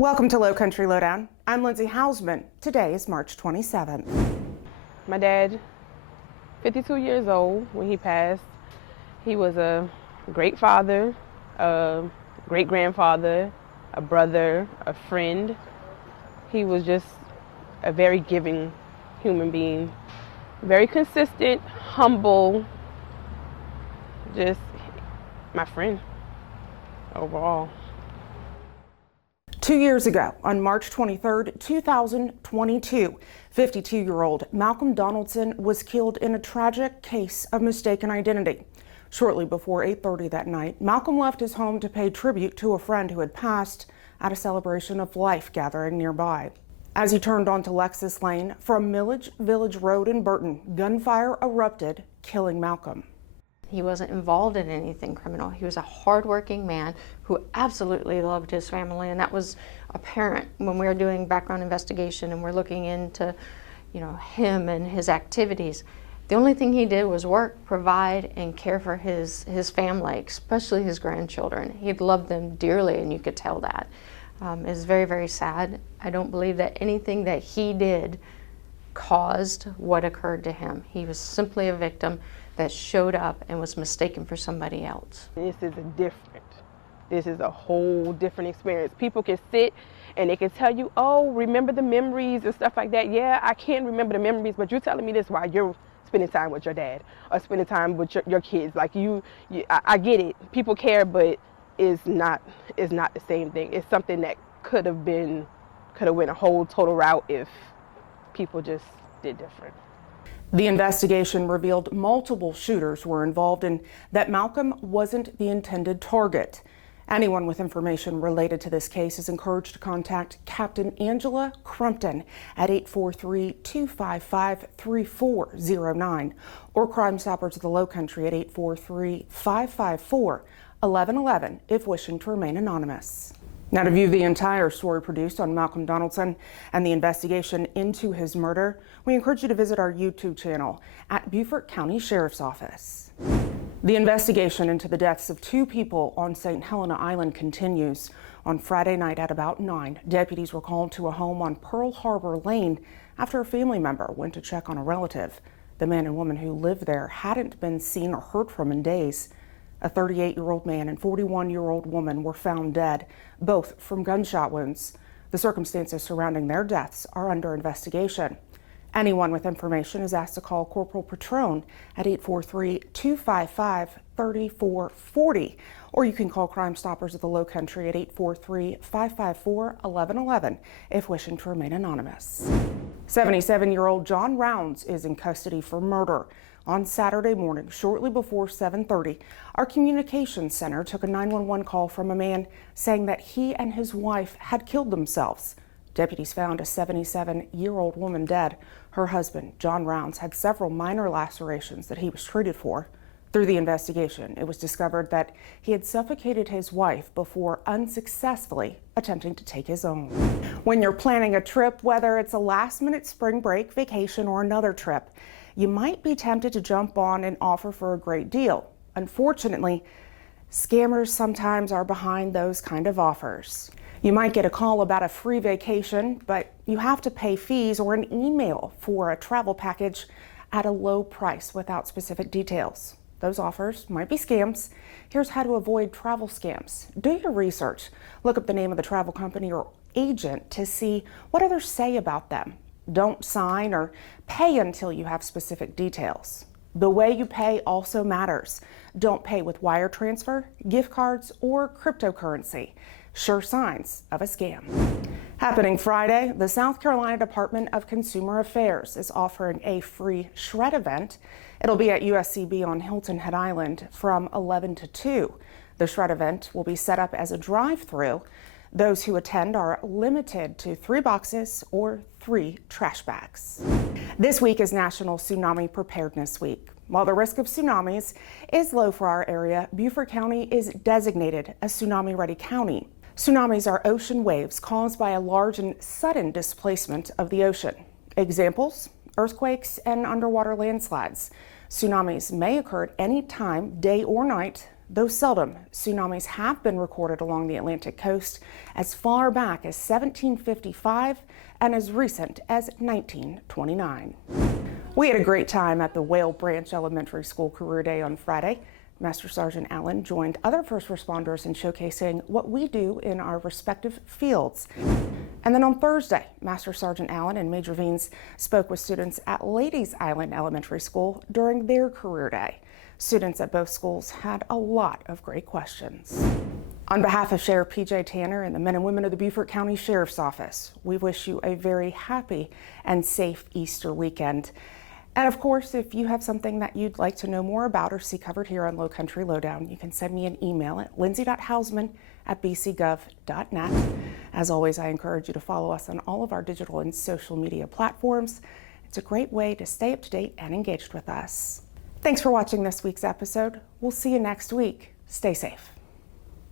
Welcome to Lowcountry Lowdown. I'm Lindsay Hausman. Today is March 27th. My dad, 52 years old when he passed. He was a great father, a great grandfather, a brother, a friend. He was just a very giving human being, very consistent, humble, just my friend overall. 2 years ago, on March 23rd, 2022, 52-year-old Malcolm Donaldson was killed in a tragic case of mistaken identity. Shortly before 8:30 that night, Malcolm left his home to pay tribute to a friend who had passed at a celebration of life gathering nearby. As he turned onto Lexus Lane from Millage Village Road in Burton, gunfire erupted, killing Malcolm. He wasn't involved in anything criminal. He was a hardworking man who absolutely loved his family, and that was apparent when we were doing background investigation and we're looking into, him and his activities. The only thing he did was work, provide, and care for his family, especially his grandchildren. He loved them dearly, and you could tell that. It's very, very sad. I don't believe that anything that he did caused what occurred to him. He was simply a victim that showed up and was mistaken for somebody else. This is a whole different experience. People can sit and they can tell you, oh, remember the memories and stuff like that. Yeah, I can't remember the memories, but you're telling me this while you're spending time with your dad or spending time with your kids. Like I get it. People care, but it's not the same thing. It's something that could have went a whole total route if people just did different. The investigation revealed multiple shooters were involved and that Malcolm wasn't the intended target. Anyone with information related to this case is encouraged to contact Captain Angela Crumpton at 843-255-3409 or Crime Stoppers of the Lowcountry at 843-554-1111 if wishing to remain anonymous. Now, to view the entire story produced on Malcolm Donaldson and the investigation into his murder, we encourage you to visit our YouTube channel at Beaufort County Sheriff's Office. The investigation into the deaths of 2 people on St. Helena Island continues. On Friday night at about 9, deputies were called to a home on Pearl Harbor Lane after a family member went to check on a relative. The man and woman who lived there hadn't been seen or heard from in days. A 38-year-old man and 41-year-old woman were found dead, both from gunshot wounds. The circumstances surrounding their deaths are under investigation. Anyone with information is asked to call Corporal Patrone at 843-255-3440, or you can call Crime Stoppers of the Lowcountry at 843-554-1111 if wishing to remain anonymous. 77-year-old John Rounds is in custody for murder. On Saturday morning, shortly before 7:30, our communications center took a 911 call from a man saying that he and his wife had killed themselves. Deputies found a 77-year-old woman dead. Her husband, John Rounds, had several minor lacerations that he was treated for. Through the investigation, it was discovered that he had suffocated his wife before unsuccessfully attempting to take his own. When you're planning a trip, whether it's a last-minute spring break, vacation, or another trip, you might be tempted to jump on an offer for a great deal. Unfortunately, scammers sometimes are behind those kind of offers. You might get a call about a free vacation, but you have to pay fees or an email for a travel package at a low price without specific details. Those offers might be scams. Here's how to avoid travel scams. Do your research. Look up the name of the travel company or agent to see what others say about them. Don't sign or pay until you have specific details. The way you pay also matters. Don't pay with wire transfer, gift cards, or cryptocurrency. Sure signs of a scam. Happening Friday, the South Carolina Department of Consumer Affairs is offering a free shred event. It'll be at USCB on Hilton Head Island from 11 to 2. The shred event will be set up as a drive-through. Those who attend are limited to 3 boxes or 3 trash bags. This week is National Tsunami Preparedness Week. While the risk of tsunamis is low for our area, Beaufort County is designated a tsunami-ready county. Tsunamis are ocean waves caused by a large and sudden displacement of the ocean. Examples: earthquakes and underwater landslides. Tsunamis may occur at any time, day or night. Though seldom, tsunamis have been recorded along the Atlantic coast as far back as 1755 and as recent as 1929. We had a great time at the Whale Branch Elementary School Career Day on Friday. Master Sergeant Allen joined other first responders in showcasing what we do in our respective fields. And then on Thursday, Master Sergeant Allen and Major Veens spoke with students at Ladies Island Elementary School during their career day. Students at both schools had a lot of great questions. On behalf of Sheriff P.J. Tanner and the men and women of the Beaufort County Sheriff's Office, we wish you a very happy and safe Easter weekend. And of course, if you have something that you'd like to know more about or see covered here on Lowcountry Lowdown, you can send me an email at lindsay.hausman@bcgov.net. As always, I encourage you to follow us on all of our digital and social media platforms. It's a great way to stay up to date and engaged with us. Thanks for watching this week's episode. We'll see you next week. Stay safe.